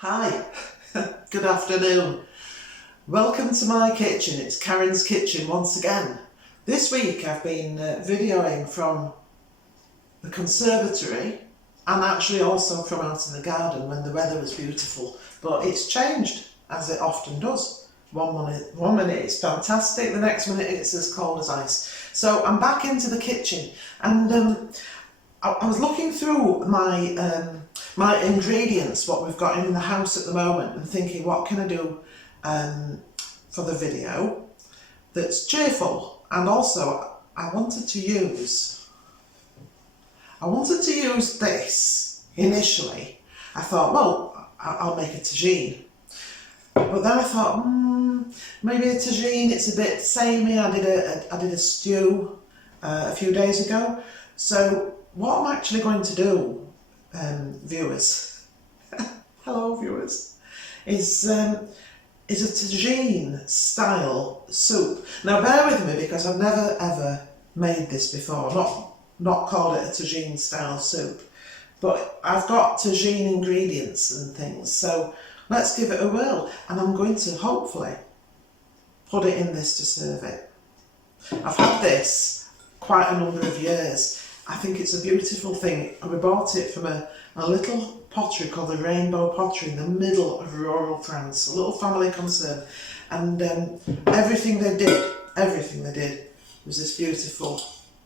Hi, good afternoon. Welcome to my kitchen. It's Karen's kitchen once again. This week I've been videoing from the conservatory and actually also from out in the garden when the weather was beautiful. But it's changed, as it often does. One minute it's fantastic, the next minute it's as cold as ice. So I'm back into the kitchen and I was looking through my ingredients, what we've got in the house at the moment, and thinking, what can I do for the video that's cheerful? And also, I wanted to use this initially. I thought, well, I'll make a tagine. But then I thought, maybe a tagine, it's a bit samey. I did a stew a few days ago. So what I'm actually going to do, viewers, hello viewers, is a tagine style soup. Now bear with me because I've never ever made this before, not called it a tagine style soup, but I've got tagine ingredients and things, so let's give it a whirl, and I'm going to hopefully put it in this to serve it. I've had this quite a number of years. I think it's a beautiful thing. We bought it from a little pottery called the Rainbow Pottery in the middle of rural France, a little family concern, and everything they did was this beautiful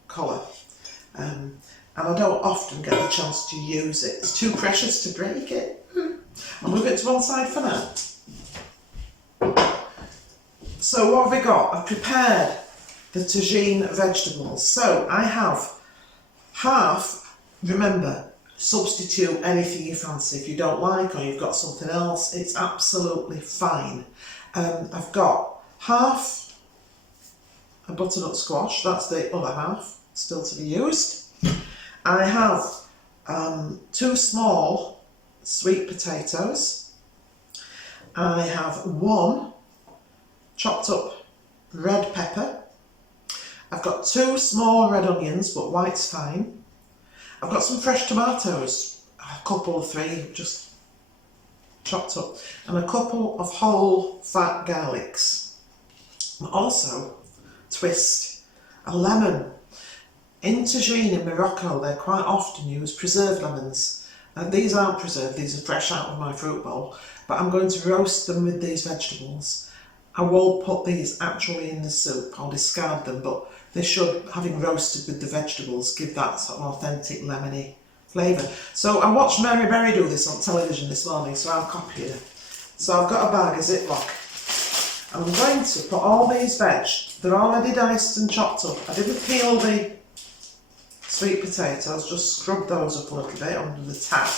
colour, and I don't often get the chance to use it. It's too precious to break it. I'll move it to one side for now. So what have we got? I've prepared the tagine vegetables. So I have half, remember, substitute anything you fancy. If you don't like or you've got something else, it's absolutely fine. I've got half a butternut squash, that's the other half, still to be used. I have 2 small sweet potatoes. I have 1 chopped up red pepper. I've got 2 small red onions, but white's fine. I've got some fresh tomatoes, a couple of 3, just chopped up, and a couple of whole fat garlics. Also, twist a lemon. In tagine in Morocco, they quite often use preserved lemons. These aren't preserved, these are fresh out of my fruit bowl, but I'm going to roast them with these vegetables. I won't put these actually in the soup, I'll discard them, but they should, having roasted with the vegetables, give that sort of authentic lemony flavour. So I watched Mary Berry do this on television this morning, so I'm copying her. So I've got a bag, a Ziploc. I'm going to put all these veg, they're already diced and chopped up. I didn't peel the sweet potatoes, just scrub those up a little bit under the tap.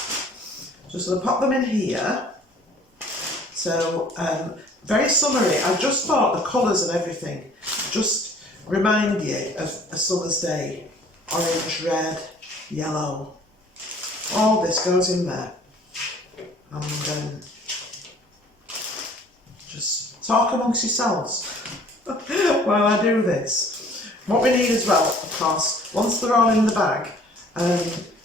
Just going to pop them in here. So, very summery. I just thought the colours and everything just remind you of a summer's day. Orange, red, yellow. All this goes in there. And just talk amongst yourselves while I do this. What we need as well, of course, once they're all in the bag,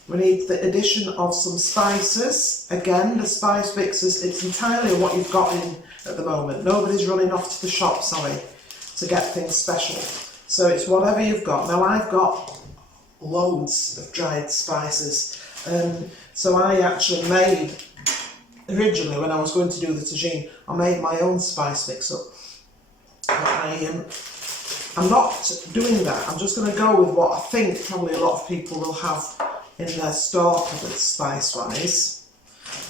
we need the addition of some spices. Again, the spice mixes, it's entirely what you've got in at the moment. Nobody's running off to the shop, sorry, to get things special. So it's whatever you've got. Now I've got loads of dried spices. So I actually made, originally when I was going to do the tagine, I made my own spice mix up. But I'm not doing that. I'm just going to go with what I think probably a lot of people will have in their store cupboards spice-wise.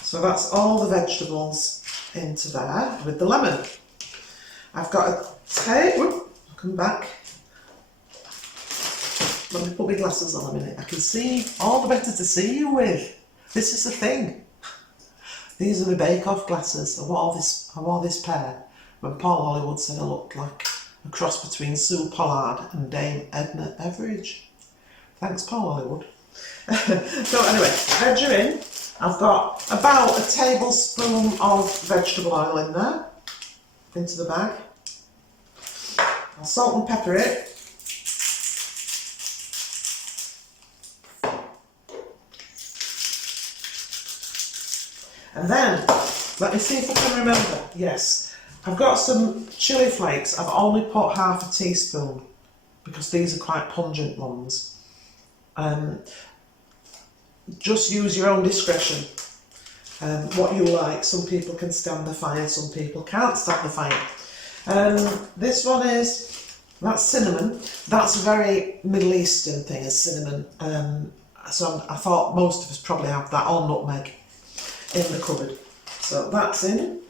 So that's all the vegetables into there with the lemon. I've got a I'll come back. Let me put my glasses on a minute. I can see all the better to see you with. This is the thing. These are my bake-off glasses. I wore this pair when Paul Hollywood said I looked like a cross between Sue Pollard and Dame Edna Everage. Thanks, Paul Hollywood. So anyway, veg are in. I've got about a tablespoon of vegetable oil in there, into the bag. I'll salt and pepper it. And then Let me see if I can remember. Yes, I've got some chilli flakes. I've only put half a teaspoon because these are quite pungent ones. Just use your own discretion. What you like. Some people can stand the fire, some people can't stand the fire. This one that's cinnamon. That's a very Middle Eastern thing, is cinnamon. So I thought most of us probably have that, or nutmeg, in the cupboard. So that's in.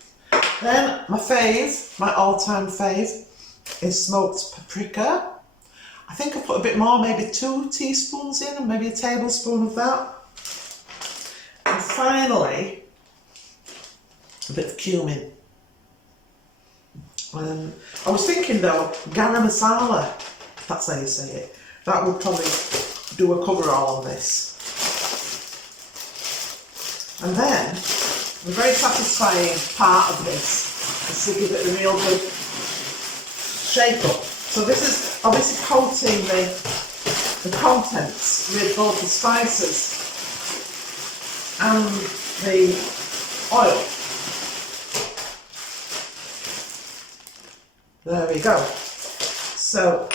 Then my fave, my all-time fave, is smoked paprika. I think I put a bit more, maybe 2 teaspoons in, and maybe a tablespoon of that. And finally, a bit of cumin. I was thinking though, garam masala, if that's how you say it, that would probably do a cover-all on this. And then, the very satisfying part of this is to give it a real good shake up. So this is obviously coating the contents with both the spices and the oil. There we go. So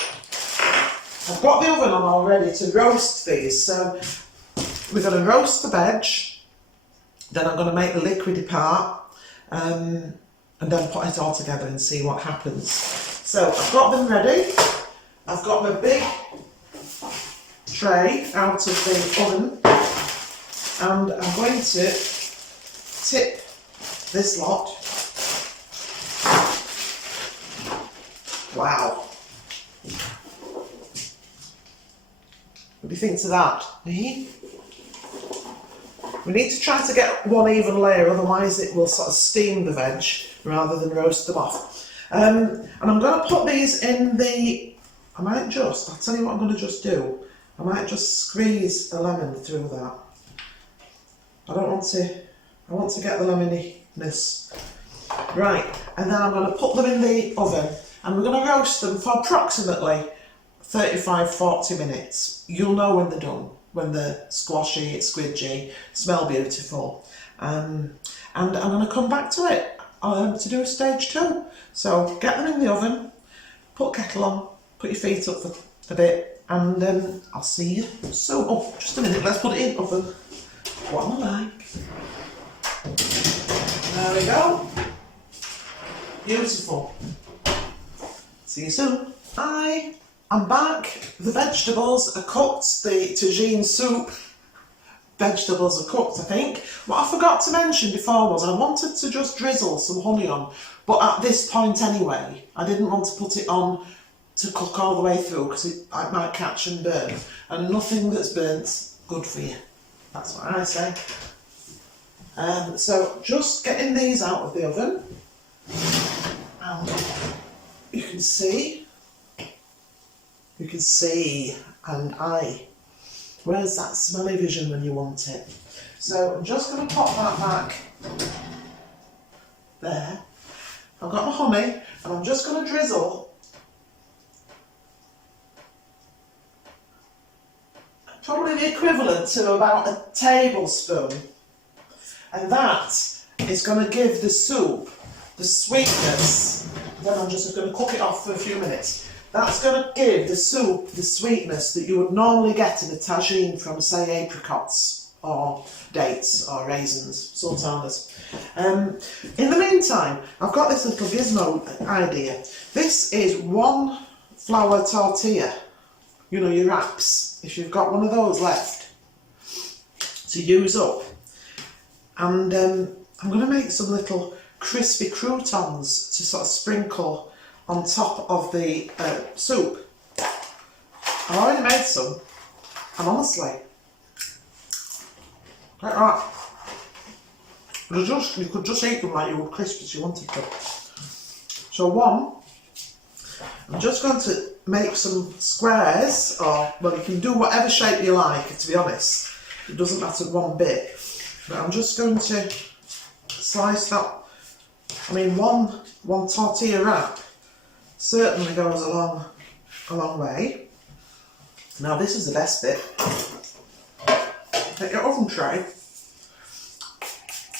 I've got the oven on already to roast these. So we're going to roast the veg, then I'm going to make the liquidy part, and then put it all together and see what happens. So I've got them ready. I've got my big tray out of the oven, and I'm going to tip this lot. Wow. What do you think to that? Eh? We need to try to get one even layer, otherwise it will sort of steam the veg rather than roast them off. And I'm going to put these in the, I'll tell you what I'm going to just do. I might just squeeze a lemon through that. I want to get the lemoniness. Right, and then I'm going to put them in the oven and we're going to roast them for approximately 35-40 minutes. You'll know when they're done, when they're squashy, squidgy, smell beautiful. And I'm going to come back to it to do a stage 2. So get them in the oven, put kettle on, put your feet up for a bit, and I'll see you soon. Oh, just a minute, let's put it in oven. What am I like? There we go. Beautiful. See you soon. I'm back. The vegetables are cooked. The tagine soup vegetables are cooked, I think. What I forgot to mention before was I wanted to just drizzle some honey on, but at this point anyway, I didn't want to put it on to cook all the way through because it might catch and burn. And nothing that's burnt's good for you. That's what I say. So just getting these out of the oven. And you can see, and where's that smelly vision when you want it? So I'm just going to pop that back there. I've got my honey, and I'm just going to drizzle probably the equivalent to about a tablespoon, and that is going to give the soup the sweetness. Then I'm just going to cook it off for a few minutes. That's going to give the soup the sweetness that you would normally get in a tagine from, say, apricots or dates or raisins, sultanas. In the meantime, I've got this little gizmo idea. This is 1 flour tortilla, you know, your wraps, if you've got one of those left to use up. And I'm going to make some little crispy croutons to sort of sprinkle on top of the soup. I've already made some, and honestly, like that. You could just eat them like you would crisp if you wanted to. So I'm just going to make some squares, or, well, you can do whatever shape you like, to be honest. It doesn't matter one bit. But I'm just going to slice that. I mean, one tortilla wrap certainly goes a long way. Now this is the best bit. Take your oven tray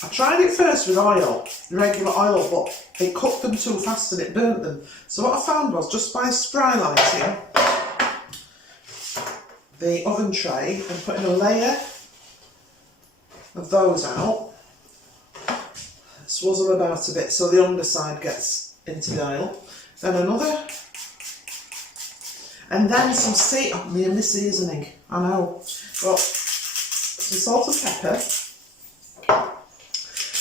I tried it first with oil, regular oil, but it cooked them too fast and it burnt them. So what I found was just by spray lighting the oven tray and putting a layer of those out, swizzle them about a bit so the underside gets into the oil, then another, and then some the seasoning, I know, but some salt and pepper.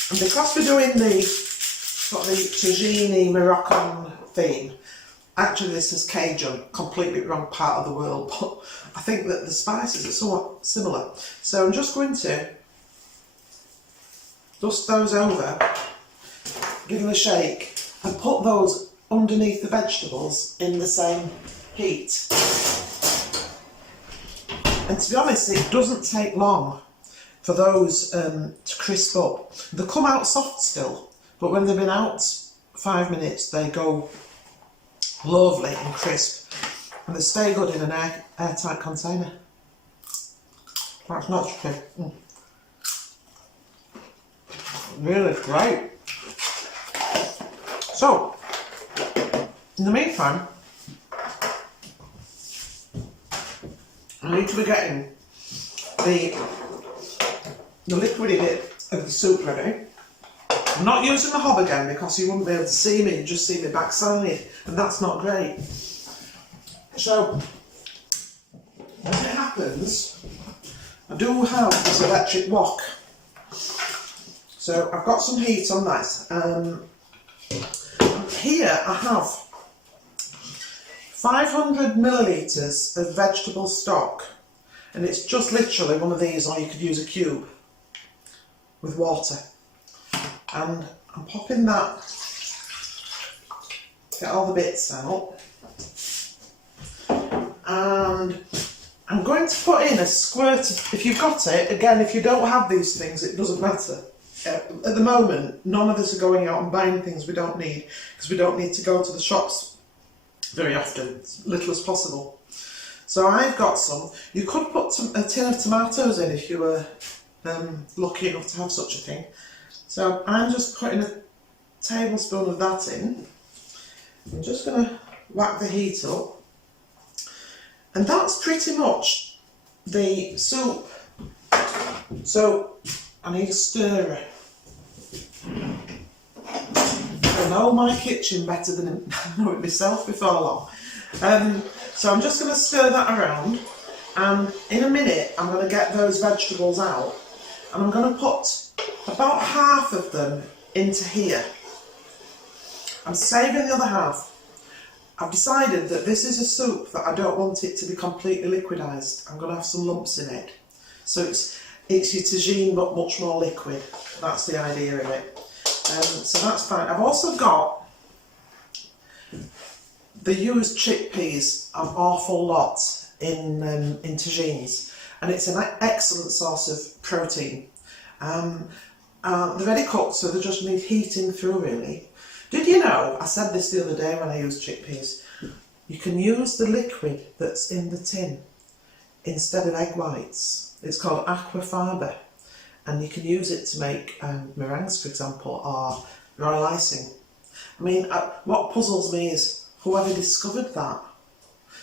And because we're doing the Tagine Moroccan theme, actually this is Cajun, completely wrong part of the world, but I think that the spices are somewhat similar. So I'm just going to dust those over, give them a shake, and put those underneath the vegetables in the same heat. And to be honest, it doesn't take long for those to crisp up. They come out soft still, but when they've been out 5 minutes, they go lovely and crisp, and they stay good in an airtight container. That's not true. Really great. So, in the meantime, I need to be getting the liquidy bit of the soup ready. I'm not using the hob again because you wouldn't be able to see me, you just see my backside, and that's not great. So, as it happens, I do have this electric wok. So I've got some heat on that. Here I have 500 millilitres of vegetable stock, and it's just literally one of these, or you could use a cube with water. And I'm popping that, get all the bits out, and I'm going to put in a squirt of, if you've got it, again, if you don't have these things, it doesn't matter. At the moment, none of us are going out and buying things we don't need, because we don't need to go to the shops very often, as little as possible. So I've got some. You could put a tin of tomatoes in if you were lucky enough to have such a thing. So I'm just putting a tablespoon of that in. I'm just going to whack the heat up. And that's pretty much the soup. So I need a stirrer. I know my kitchen better than I know it myself before long. So I'm just going to stir that around, and in a minute I'm going to get those vegetables out, and I'm going to put about half of them into here. I'm saving the other half. I've decided that this is a soup that I don't want it to be completely liquidised. I'm going to have some lumps in it. So it's your tagine but much more liquid. That's the idea of it. So that's fine. I've also got the used chickpeas, an awful lot in tagines, and it's an excellent source of protein. They're ready cooked, so they just need heating through really. Did you know, I said this the other day when I used chickpeas, you can use the liquid that's in the tin instead of egg whites. It's called aquafaba, and you can use it to make meringues, for example, or royal icing. I mean, what puzzles me is whoever discovered that.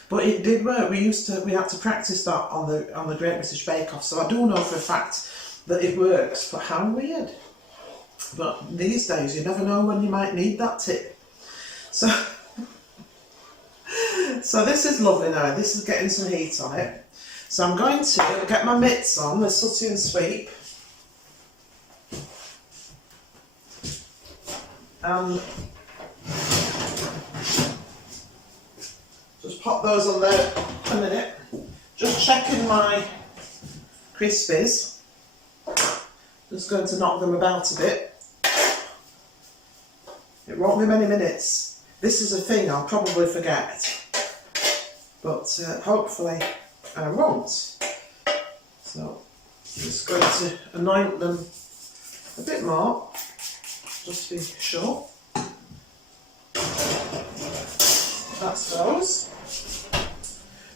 But it did work. We had to practice that on the Great British Bake Off, so I do know for a fact that it works. But how weird. But these days, you never know when you might need that tip. So, so this is lovely now. This is getting some heat on it. So I'm going to get my mitts on, the sooty and sweep. And just pop those on there a minute. Just checking my crispies. Just going to knock them about a bit. It won't be many minutes. This is a thing I'll probably forget, but hopefully I won't. So I'm just going to anoint them a bit more, just to be sure. That's those.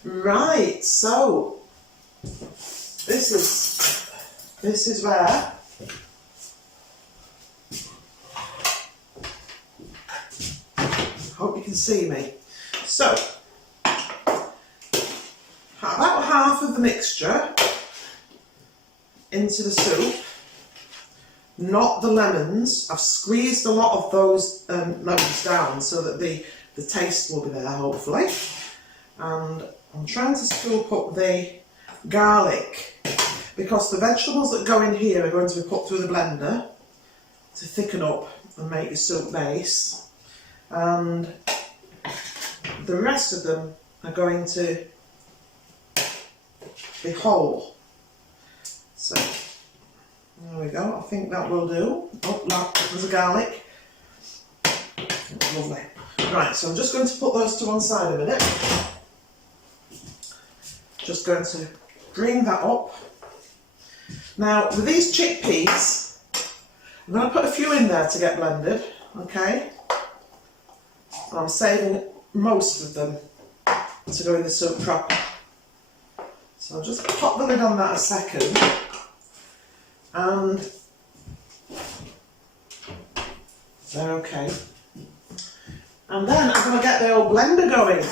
Right, so this is where hope you can see me. So, about half of the mixture into the soup, not the lemons. I've squeezed a lot of those lemons down so that the taste will be there, hopefully. And I'm trying to scoop up the garlic because the vegetables that go in here are going to be put through the blender to thicken up and make your soup base, and the rest of them are going to be whole. So there we go, I think that will do. Oh, look, there's a garlic. Lovely. Right, so I'm just going to put those to one side a minute. Just going to bring that up. Now, with these chickpeas, I'm going to put a few in there to get blended, okay? And I'm saving most of them to go in the soup proper. So I'll just pop the lid on that a second. And they're okay. And then I'm going to get the old blender going.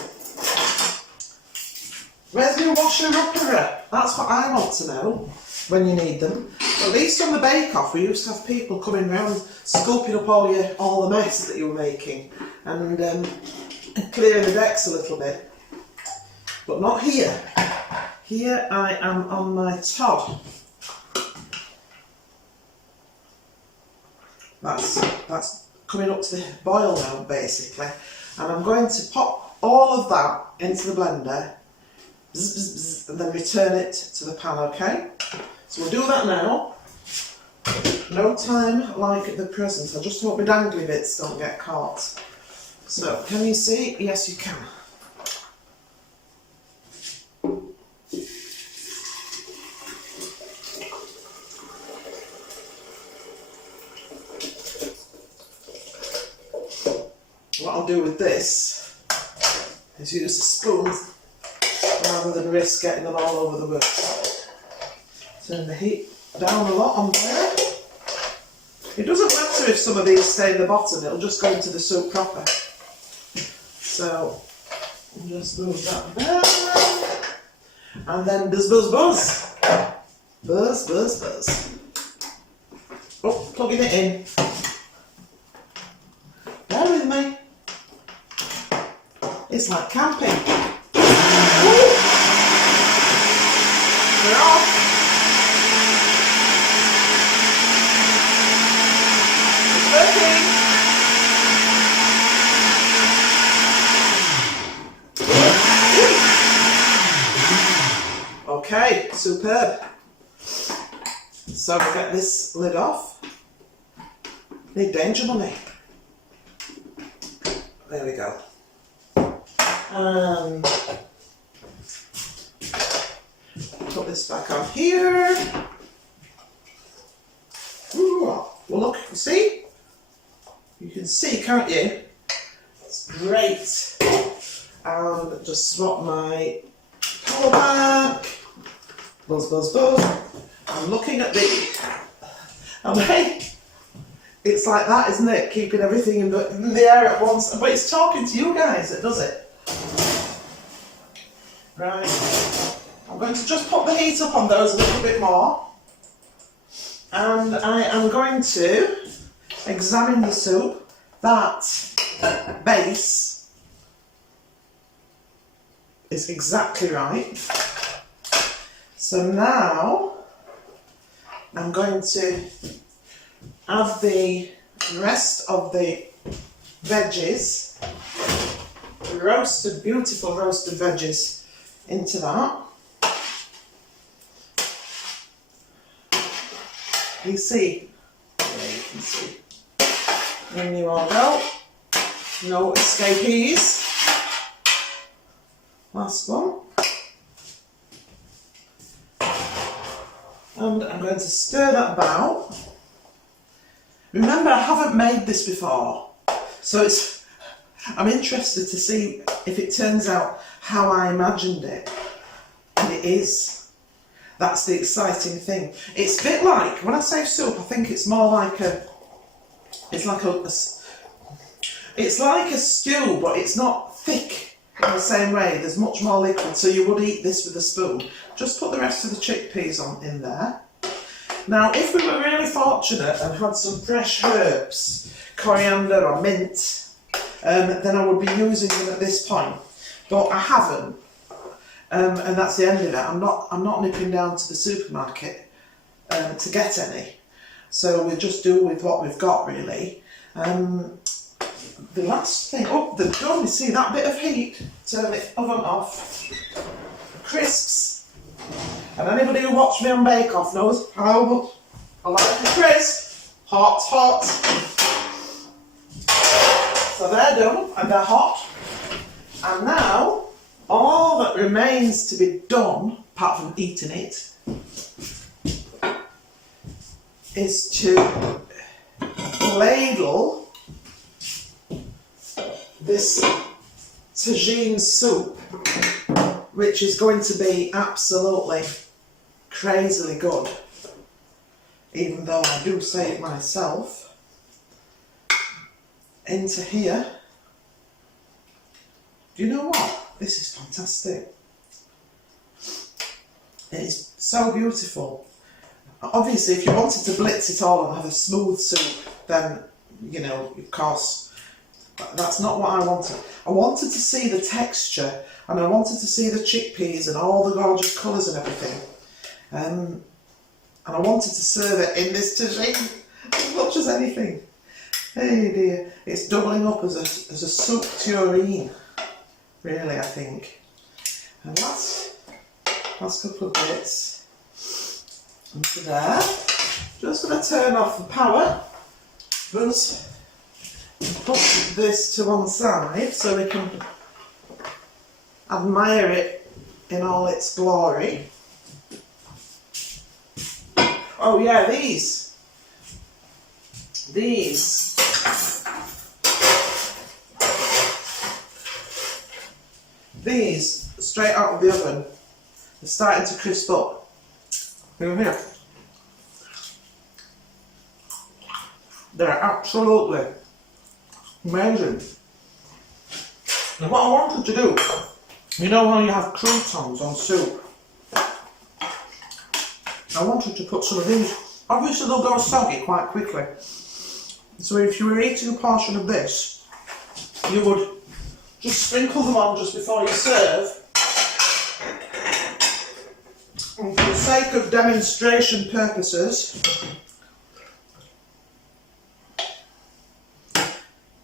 Where's your washer upper? That's what I want to know when you need them. At least on the bake-off, we used to have people coming round scooping up all the mess that you were making and clearing the decks a little bit. But not here. Here I am on my Todd. That's coming up to the boil now, basically. And I'm going to pop all of that into the blender, bzz, bzz, bzz, and then return it to the pan, okay? So we'll do that now. No time like the present. I just hope my dangly bits don't get caught. So, can you see? Yes, you can. What I'll do with this is use a spoon rather than risk getting them all over the works. Turn the heat down a lot on there. It doesn't matter if some of these stay in the bottom, it'll just go into the soup proper. So, just move that there. And then buzz, buzz, buzz. Buzz, buzz, buzz. Oh, plugging it in. Bear with me. It's like camping. Ooh. We're off. It's working. Okay, superb. So we'll get this lid off. Need danger money. There we go. And put this back on here. Ooh, well, look, you see? You can see, can't you? It's great. And just swap my power back. Buzz, buzz, buzz. I'm looking at the... And hey, it's like that, isn't it? Keeping everything in the air at once. But it's talking to you guys that does it. Right. I'm going to just put the heat up on those a little bit more. And I am going to examine the soup. That base is exactly right. So now I'm going to add the rest of the veggies, roasted, beautiful roasted veggies, into that. You see? Yeah, you can see. In you all go. No escapees. Last one. And I'm going to stir that about. Remember, I haven't made this before, so I'm interested to see if it turns out how I imagined it. And it is. That's the exciting thing. It's a bit like, when I say soup, I think it's more like It's like a stew, but it's not thick in the same way. There's much more liquid, so you would eat this with a spoon. Just put the rest of the chickpeas in there. Now, if we were really fortunate and had some fresh herbs, coriander or mint, then I would be using them at this point. But I haven't, and that's the end of it. I'm not nipping down to the supermarket to get any. So we'll just do with what we've got, really. The last thing, oh, they're done. You see that bit of heat? Turn the oven off. Crisps. And anybody who watched me on Bake Off knows how much I like a crisp. Hot, hot. So they're done and they're hot. And now, all that remains to be done, apart from eating it, is to ladle this tagine soup, which is going to be absolutely crazily good, even though I do say it myself, into here. Do you know what? This is fantastic. It is so beautiful. Obviously, if you wanted to blitz it all and have a smooth soup, then, you know, of course, that's not what I wanted. I wanted to see the texture, and I wanted to see the chickpeas and all the gorgeous colours and everything. And I wanted to serve it in this tagine as much as anything. Hey dear, it's doubling up as a soup tureen, really, I think. And last couple of bits into there. Just going to turn off the power, but put this to one side so we can admire it in all its glory. Oh yeah, these straight out of the oven, they're starting to crisp up. Here. They're absolutely amazing. And what I wanted to do, you know how you have croutons on soup? I wanted to put some of these. Obviously they'll go soggy quite quickly. So if you were eating a portion of this, you would just sprinkle them on just before you serve. And for the sake of demonstration purposes,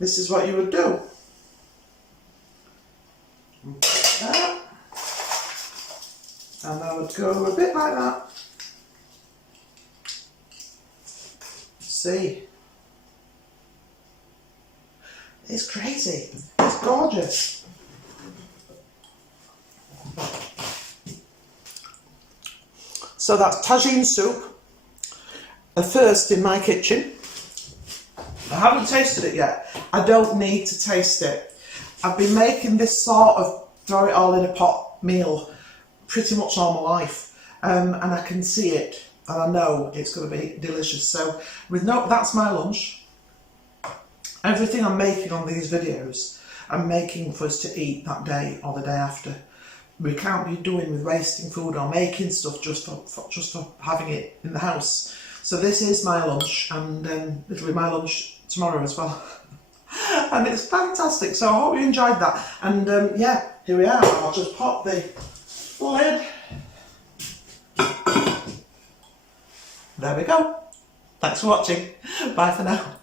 this is what you would do. That. And I would go a bit like that. See? It's crazy. It's gorgeous. So that's tagine soup, a first in my kitchen. I haven't tasted it yet. I don't need to taste it. I've been making this sort of throw it all in a pot meal pretty much all my life, and I can see it and I know it's going to be delicious. So that's my lunch. Everything I'm making on these videos, I'm making for us to eat that day or the day after. We can't be doing with wasting food or making stuff just for having it in the house. So this is my lunch, and it'll be my lunch tomorrow as well. And it's fantastic. So I hope you enjoyed that. And yeah, here we are. I'll just pop the lid. There we go. Thanks for watching. Bye for now.